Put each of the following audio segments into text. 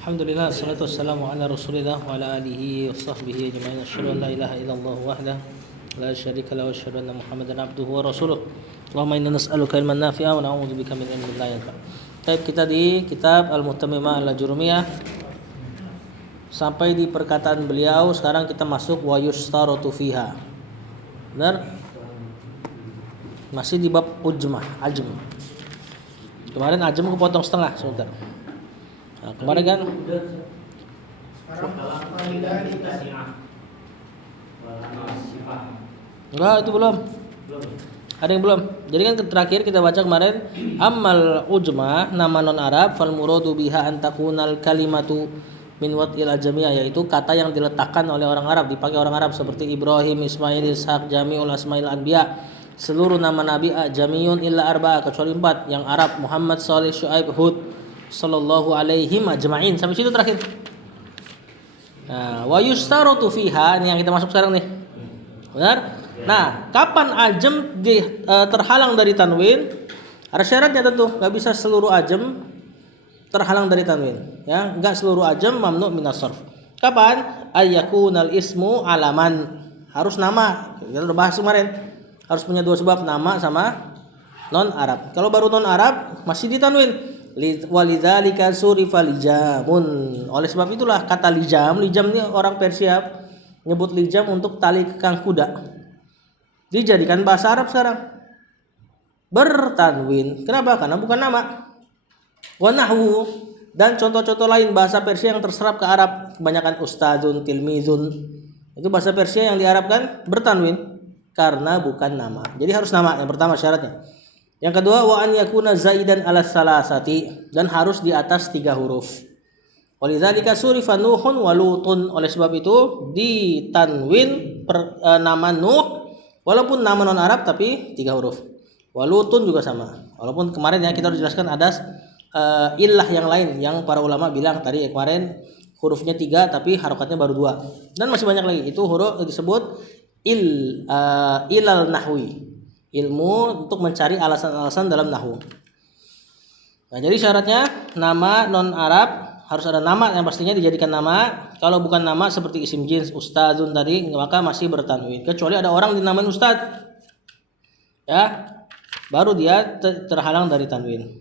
Alhamdulillah, salatu wassalamu ala rasulillah wa ala alihi wa sahbihi ajma'in. Asyhadu an la ilaha illallah wahdah la syarika lahu wa asyhadu anna Muhammadan abduhu wa rasuluh. Allahumma inna nas'aluka ilman nafi'a wa na'udzubika min ilmin la yanfa'. Baik, kita di kitab Al-Muhtamimah Al-Jurumiyah sampai di perkataan beliau. Sekarang kita masuk wa yustaratu fiha. Benar? Masih di bab ujmah, ajm. Kemarin ajm kepotong setengah sebentar. Nah, kemarin kan enggak, itu belum. Ada yang belum. Jadi kan terakhir kita baca kemarin amal ujmah nama non Arab fal muradu biha an takunal kalimatu min watil ajamiyah, yaitu kata yang diletakkan oleh orang Arab, dipakai orang Arab seperti Ibrahim, Ismail, Ishaq, Jami'ul Asmail Anbiya. Seluruh nama nabi jamiyun illa arba'a, kecuali 4 yang Arab, Muhammad, Salih, Syuaib, Hud sallallahu alaihi majma'in. Sampai situ terakhir. Nah, wa yustaratu fiha, ini yang kita masuk sekarang nih. Benar? Nah, kapan ajam terhalang dari tanwin? Ada syaratnya tentu, enggak bisa seluruh ajam terhalang dari tanwin, ya. Enggak seluruh ajam mamnu minas sarf. Kapan? Ayyakunal ismu alaman. Harus nama. Kita udah bahas kemarin. Harus punya 2 sebab, nama sama non Arab. Kalau baru non Arab masih ditanwin. Walidzalika surifa lijamun. Oleh sebab itulah kata lijam ini orang Persia nyebut lijam untuk tali kekang kuda. Dijadikan bahasa Arab sekarang. Bertanwin. Kenapa? Karena bukan nama. Wa nahwu, dan contoh-contoh lain bahasa Persia yang terserap ke Arab, kebanyakan ustadzun, tilmizun. Itu bahasa Persia yang diarabkan bertanwin karena bukan nama. Jadi harus nama, yang pertama syaratnya. Yang kedua, wa an yakuna zaidan ala salasati, dan harus di atas 3 huruf. Walidzalika surifa Nuhun wa Lutun. Oleh sebab itu ditanwin nama Nuh walaupun nama non Arab tapi 3 huruf. Wa Lutun juga sama. Walaupun kemarin ya kita sudah jelaskan ada illah yang lain yang para ulama bilang tadi kemarin hurufnya 3 tapi harokatnya baru 2. Dan masih banyak lagi. Itu huruf disebut ilal nahwi. Ilmu untuk mencari alasan-alasan dalam nahwu. Nah, jadi syaratnya nama non Arab harus ada nama yang pastinya dijadikan nama. Kalau bukan nama seperti isim jins, ustadzun tadi, maka masih bertanwin. Kecuali ada orang dinamain ustadz, ya, baru dia terhalang dari tanwin.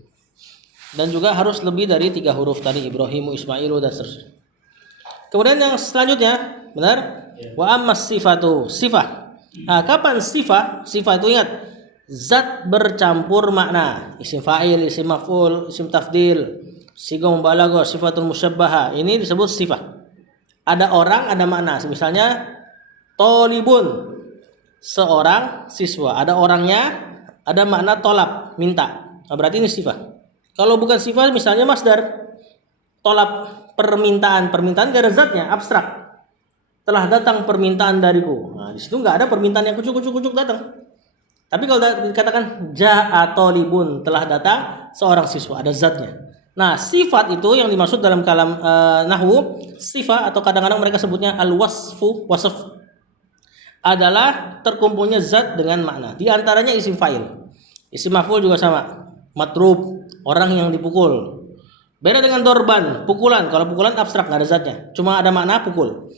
Dan juga harus lebih dari 3 huruf tadi, Ibrahimu, Ismailu, dan seterusnya. Kemudian yang selanjutnya, benar? Wa ammas sifatu, sifah. Nah, kapan sifat? Sifat itu ingat, zat bercampur makna. Isim fa'il, isim maf'ul, isim tafdil, sigah mubalaghah, sifatul musyabbahah. Ini disebut sifat. Ada orang, ada makna. Misalnya tolibun, seorang siswa. Ada orangnya, ada makna tolab, minta. Nah, berarti ini sifat. Kalau bukan sifat, misalnya masdar, tolab, permintaan gak ada zatnya, abstrak. Telah datang permintaan dariku. Nah, di situ nggak ada permintaan yang kucuk datang. Tapi kalau dikatakan ja'a tolibun, telah datang seorang siswa, ada zatnya. Nah, sifat itu yang dimaksud dalam kalam nahwu, sifat atau kadang-kadang mereka sebutnya al-wasfu, wasf, adalah terkumpulnya zat dengan makna. Di antaranya isim fa'il. Isim maf'ul juga sama. Matrub, orang yang dipukul. Beda dengan dorban, pukulan. Kalau pukulan abstrak, nggak ada zatnya, cuma ada makna pukul.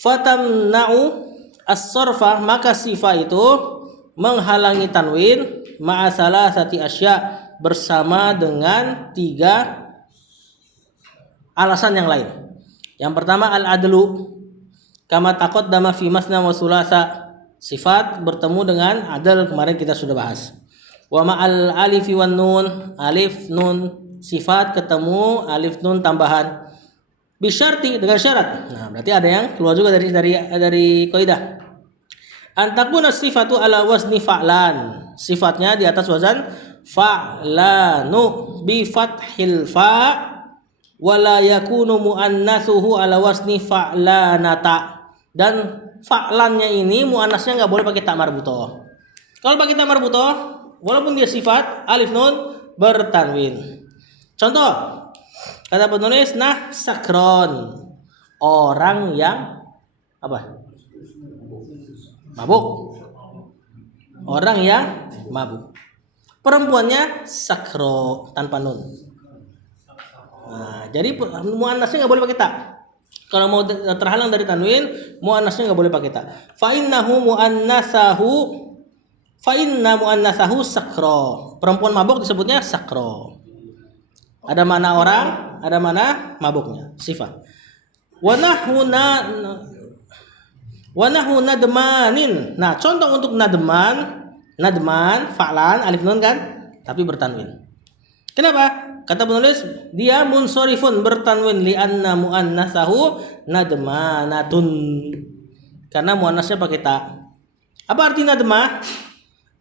Fatamna'u as-sarfa, maka sifat itu menghalangi tanwin ma'a salasati asya, bersama dengan 3 alasan yang lain. Yang pertama al-adlu, kama taqaddama fi masna wa sulasa. Sifat bertemu dengan adal, kemarin kita sudah bahas. Wa ma'al alifi wan nun, alif nun, sifat ketemu alif nun tambahan. Bisyarti, dengan syarat. Nah, berarti ada yang keluar juga dari kaidah. Antakuna sifatu ala wazni fa'lan. Sifatnya di atas wazan fa'lanu bi fathil fa wa la yakunu muannatsuhu ala wazni fa'lanata. Dan fa'lannya ini muannasnya enggak boleh pakai ta marbutah. Kalau pakai ta marbutah, walaupun dia sifat alif nun bertanwin. Contoh, kata penulis, nah sakron, orang yang apa? Mabuk. Orang yang mabuk. Perempuannya sakro tanpa nun. Nah, jadi muannasnya nggak boleh pakai ta. Kalau mau terhalang dari tanwin, muannasnya nggak boleh pakai ta. Fa inna muannasahu sakro. Perempuan mabuk disebutnya sakro. Ada mana orang, ada mana mabuknya, sifat. Wa nahwu nadmanin. Nah, contoh untuk nadman fa'lan alif nun kan, tapi bertanwin. Kenapa? Kata penulis, dia munsorifun bertanwin li'anna muannasahu nadmanatun. Karena muannasnya pakai ta. Apa arti nadmah?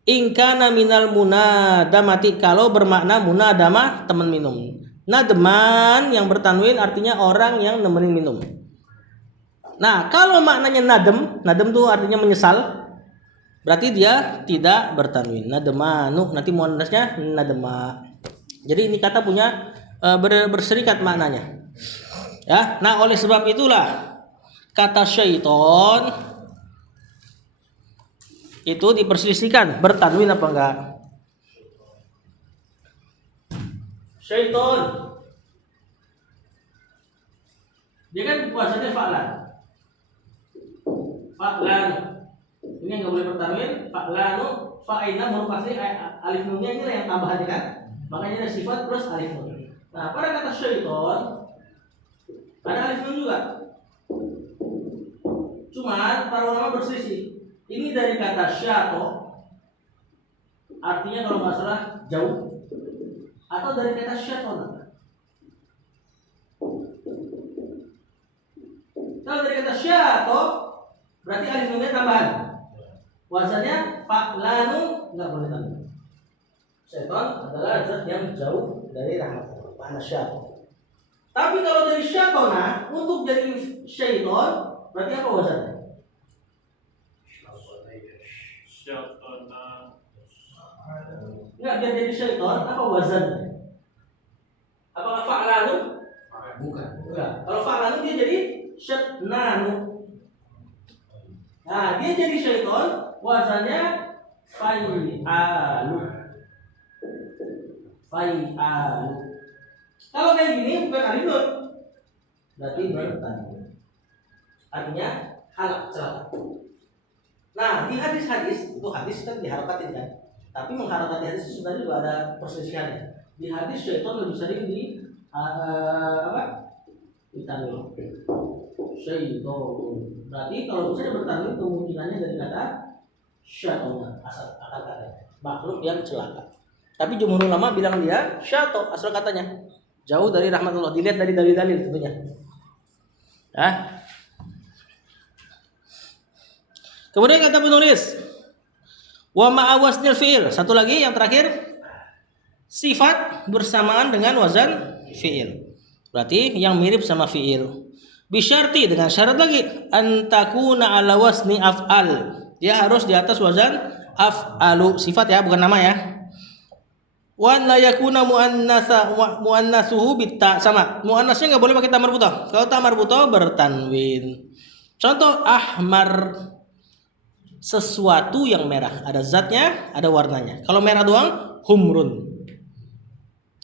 In kana minal munadamati, kalau bermakna munadamah teman minum. Nadman yang bertanwin artinya orang yang nemenin minum. Nah, kalau maknanya nadem itu artinya menyesal, berarti dia tidak bertanwin. Nademanu, nanti muannasnya nadema. Jadi ini kata punya berserikat maknanya. Ya, nah oleh sebab itulah kata syaiton itu diperselisihkan bertanwin apa enggak. Syaiton dia kan puasanya fa'lan. Ini yang nggak boleh bertanwin. Fa'lanu fa'ina huruf asli alif nunnya ini yang tambahannya kan. Makanya ada sifat plus alif nun. Nah, pada kata syaiton ada alif nun juga. Cuman para ulama berselisih. Ini dari kata syato, artinya kalau nggak salah jauh, atau dari kata syatona. Kalau dari kata syato, berarti alif nunnya tambahan. Wazannya fa'lanu nggak boleh tambah. Syaiton adalah zat yang jauh dari rahmat Allah, mana syato. Tapi kalau dari syatona untuk jadi syaiton, berarti apa wazannya? Enggak, dia jadi syaiton, apa wazannya? Apakah fa'lanu? Bukan. Kalau fa'lanu dia jadi syatnanu. Nah, dia jadi syaiton, wazannya fai'alu. Kalau kayak gini bukan alif nun, berarti bertanwin. Artinya halak, celaka. Nah, di hadis-hadis itu hadis kan diharakatin kan, tapi mengharakati hadis sebenarnya juga ada perselisihannya. Di hadis syaitan lebih sering ditanwin. Syaitan. Berarti kalau bisa bertanwin kemungkinannya dari kata syaitan asal katanya, makhluk yang celaka. Tapi jumhur ulama bilang dia syaitan asal katanya, jauh dari rahmat Allah. Dilihat dari dalil-dalil tentunya. Ya. Kemudian kata penulis, wa ma'awasnil fi'il. Satu lagi yang terakhir, sifat bersamaan dengan wazan fi'il. Berarti yang mirip sama fi'il. Bisyarti, dengan syarat lagi, antakuna ala wasni af'al. Dia harus di atas wazan af'alu, sifat ya, bukan nama ya. Wa la yakuna muannasuhu bitta, sama. Muannasnya enggak boleh pakai ta marbutah. Kalau ta marbutah bertanwin. Contoh ahmar, sesuatu yang merah, ada zatnya, ada warnanya. Kalau merah doang, humrun.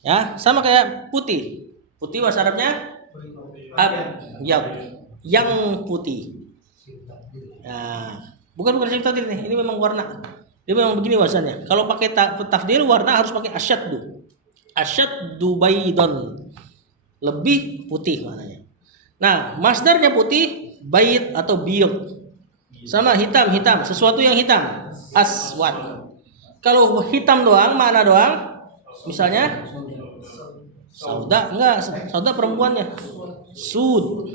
Ya, sama kayak putih. Putih bahasa Arabnya yang putih. Nah, bukan sifat tafdil nih, ini memang warna. Dia memang begini wazannya. Kalau pakai tafdil warna harus pakai asyaddu. Asyaddu baydon. Lebih putih maknanya. Nah, masdarnya putih, bayd atau biyad. Sama hitam, sesuatu yang hitam, aswad. Kalau hitam doang, mana doang? Misalnya sauda, enggak, sauda perempuannya. Sud.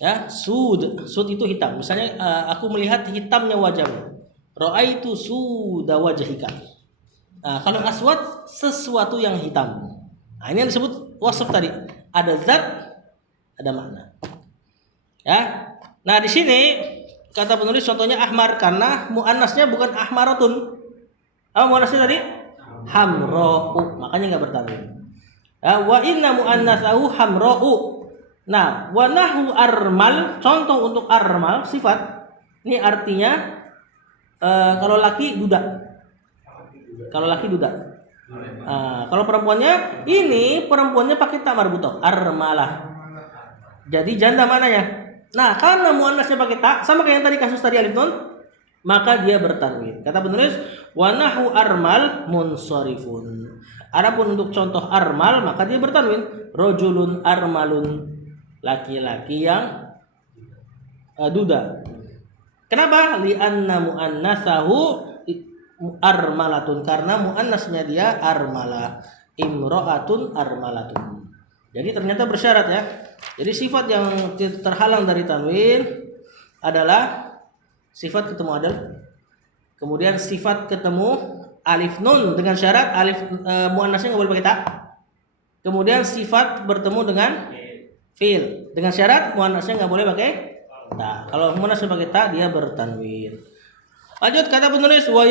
Ya, sud itu hitam. Misalnya aku melihat hitamnya wajahmu. Ra'aitu suda wajhika. Nah, kalau aswad sesuatu yang hitam. Nah, ini yang disebut wasf tadi. Ada zat, ada makna. Ya. Nah, di sini kata penulis contohnya ahmar karena muannasnya bukan ahmaratun. Apa muannasnya tadi? Hamra'u. Makanya enggak bertanwin. Wa inna muannasahu hamra'u. Nah, wa nahu armal, contoh untuk armal sifat. Ini artinya kalau laki duda. Kalau laki duda. Kalau perempuannya, ini perempuannya pakai tak marbutoh, armalah. Jadi janda mananya? Nah, karena muannasnya pakai tak, sama kayak yang tadi kasus tadi alif nun, maka dia bertanwin. Kata penulis, wa nahu armal munsharifun. Adapun untuk contoh armal, maka dia bertanwin. Rojulun armalun, laki-laki yang duda. Kenapa? Li'anna muannasahu armalatun, karena muannasnya dia armalah. Imro'atun armalatun. Jadi ternyata bersyarat ya. Jadi sifat yang terhalang dari tanwin adalah sifat ketemu adal, kemudian sifat ketemu alif nun dengan syarat alif muannasnya nggak boleh pakai tak, kemudian sifat bertemu dengan fiil dengan syarat muannasnya nggak boleh pakai tak. Kalau muannasnya pakai tak, dia bertanwin. Lanjut, kata penulis wa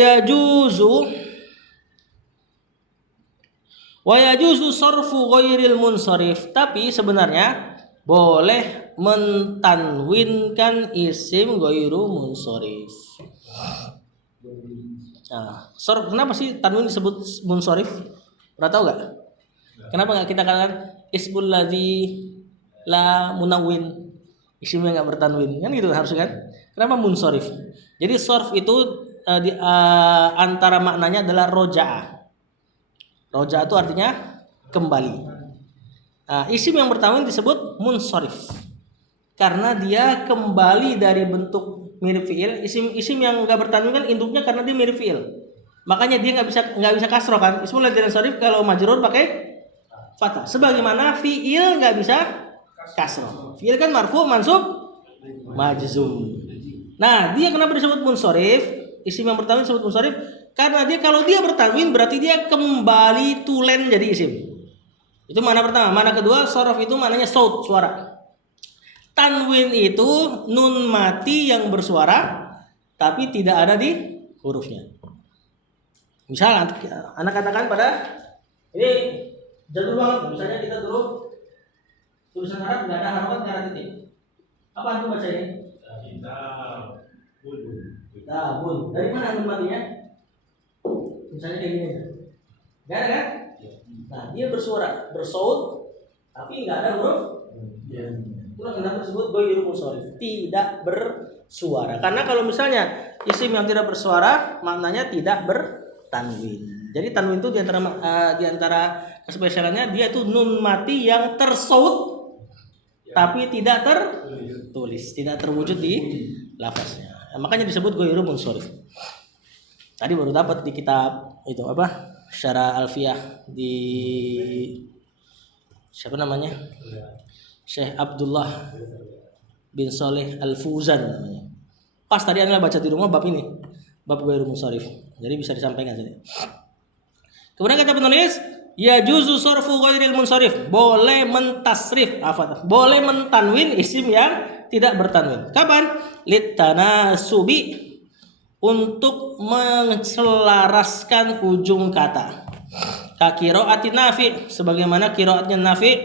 yajuzu sarfu ghairil munsharif, tapi sebenarnya boleh mentanwinkan isim ghairu munsharif. Nah, kenapa sih tanwin disebut munsharif? Pernah tahu gak? Kenapa gak kita katakan ismul ladzi la munawwin, isim yang gak bertanwin? Kan gitu harusnya kan? Kenapa munsharif? Jadi sarf itu antara maknanya adalah roja'ah. Roja'ah itu artinya kembali. Nah, isim yang bertanwin disebut munsharif karena dia kembali dari bentuk mirip fiil. Isim yang nggak bertanwin kan induknya karena dia mirip fiil, makanya dia nggak bisa kasroh kan. Ismul ladzi munsharif kalau majrur pakai fathah, sebagaimana fiil nggak bisa kasroh. Fiil kan marfu, mansub, majzum. Nah, dia kenapa disebut munsharif? Isim yang bertanwin disebut munsharif karena dia kalau dia bertanwin berarti dia kembali tulen jadi isim. Itu mana pertama. Mana kedua, sorof itu maknanya saut, suara. Tanwin itu nun mati yang bersuara tapi tidak ada di hurufnya. Misal anak katakan pada ini jadul banget, misalnya kita dulu tulisan Arab nggak ada harokat, nggak ada titik. Apa itu baca ini? Kitabun. Dari mana nun matinya? Misalnya kayak gini. Nggak ada kan? Nah, dia bersuara, bersaut, tapi nggak ada huruf. Itulah kenapa disebut ghairu munsharif, tidak bersuara. Karena kalau misalnya isim yang tidak bersuara, maknanya tidak bertanwin. Jadi tanwin itu di antara kespesialannya dia itu nun mati yang tersaut, tapi tidak tertulis, tidak terwujud di lafaznya. Nah, makanya disebut ghairu munsharif. Tadi baru dapat di kitab itu apa? Syarah Alfiyah di siapa namanya? Syekh Abdullah bin Saleh Al-Fuzan namanya. Pas tadi Anda baca di rumah bab ini, bab ghairu munsharif. Jadi bisa disampaikan tadi. Kemudian kata penulis, ya juzu sarfu ghairil munsharif, boleh mentasrif, boleh mentanwin isim yang tidak bertanwin. Kapan? Litanasubi, untuk menselaraskan ujung kata. Ka qiraatin Nafi, sebagaimana qiraatnya Nafi.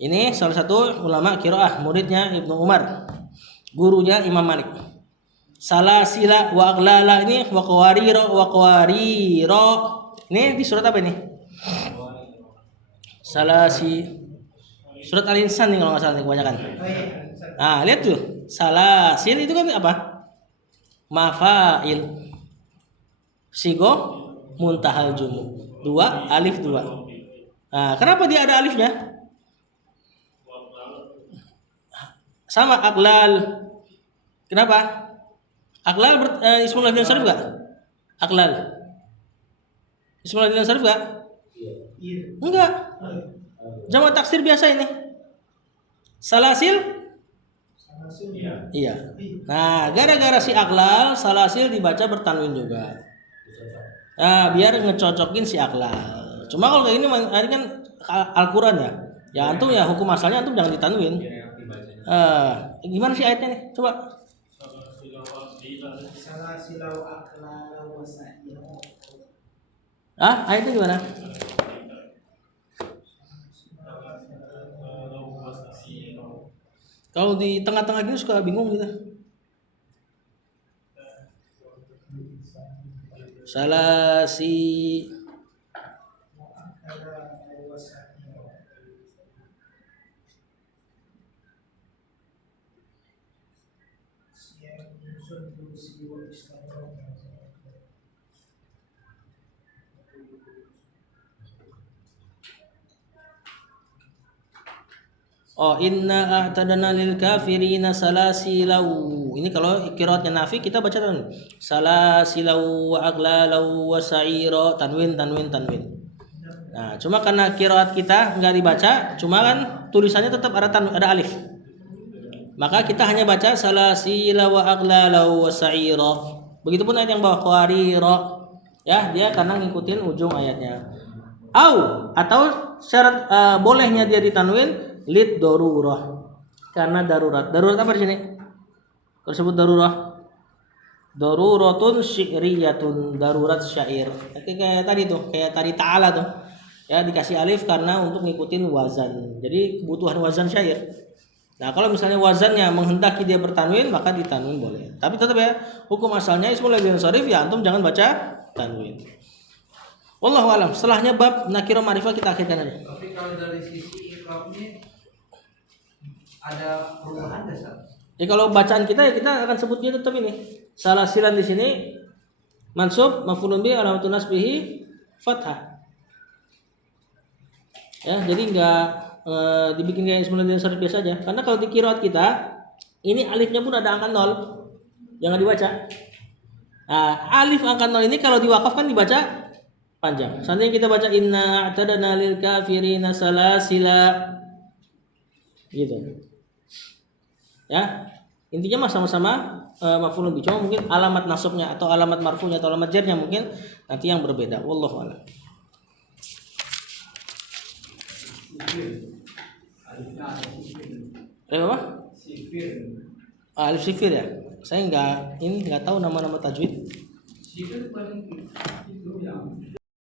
Ini salah satu ulama qiraah, muridnya Ibnu Umar, gurunya Imam Malik. Salasila wa aghlala, ini wa qawariro. Ini di surat apa ini? Surat Al-Insan nih kalau nggak salah nih kebanyakan. Nah, lihat tuh. Salasil itu kan apa? Mafail. Sigo muntahal jumu. 2 alif 2. Nah, kenapa dia ada alifnya? Sama aklal. Kenapa? Aklal ismul ladzi munsharif enggak? Aklal. Ismul ladzi munsharif enggak? Iya. Enggak. Jamak taksir biasa ini. Salasil? Iya. Nah, gara-gara si aklal, salasil dibaca bertanwin juga. Nah, biar ngecocokin si aklal. Cuma kalau kayak ini kan Al-Qur'an ya. Ya antum ya hukum asalnya antum jangan ditanwin. Gimana sih ayatnya nih? Coba. Ayatnya gimana? Kalau di tengah-tengah gini suka bingung gitu. Oh, inna a'tadna lil kafirina salasilau. Ini kalau qiraatnya Nafi kita baca tanwin. Salasilau wa aglalau wa sa'ira, tanwin tanwin tanwin. Nah, cuma karena qiraat kita nggak dibaca, cuma kan tulisannya tetap ada ada alif. Maka kita hanya baca salasila wa aglalau wa sa'ira. Begitupun ayat yang bawah qawarira. Ya, dia karena ngikutin ujung ayatnya. Atau syarat bolehnya dia ditanwin lid darurah, karena darurat. Darurat apa di sini? Kalau disebut darurah, daruratun syi'riyatun, darurat syair. Kayak tadi tuh, kayak tadi ta'ala tuh. Ya, dikasih alif karena untuk ngikutin wazan. Jadi kebutuhan wazan syair. Nah, kalau misalnya wazannya menghendaki dia bertanwin, maka ditanwin boleh. Tapi tetap ya, hukum asalnya ismul ladzim sharif ya antum jangan baca tanwin. Wallahu alam. Setelahnya bab nakirah ma'rifah kita akhirkan aja. Tapi kalau dari sisi ikrafnya ada perubahan dasar. Ya kalau bacaan kita ya kita akan sebutnya tetap ini. Salasilan di sini mansub maf'ulun bihi alamatun nasbihi fathah. Ya, jadi enggak dibikin kayak ismul ladzim sharif biasa aja. Karena kalau di qiraat kita ini alifnya pun ada angka 0. Jangan dibaca. Nah, alif angka 0 ini kalau diwakafkan dibaca panjang. Seandainya kita baca inna a'tadna lil kafirina salasila gitu. Ya. Intinya mah sama-sama maf'ulun bih. Cuma mungkin alamat nasabnya atau alamat marfu'nya atau alamat jarnya mungkin nanti yang berbeda. Wallahu a'lam. Alif apa? Alif sifir ya. Saya nggak tahu nama-nama tajwid.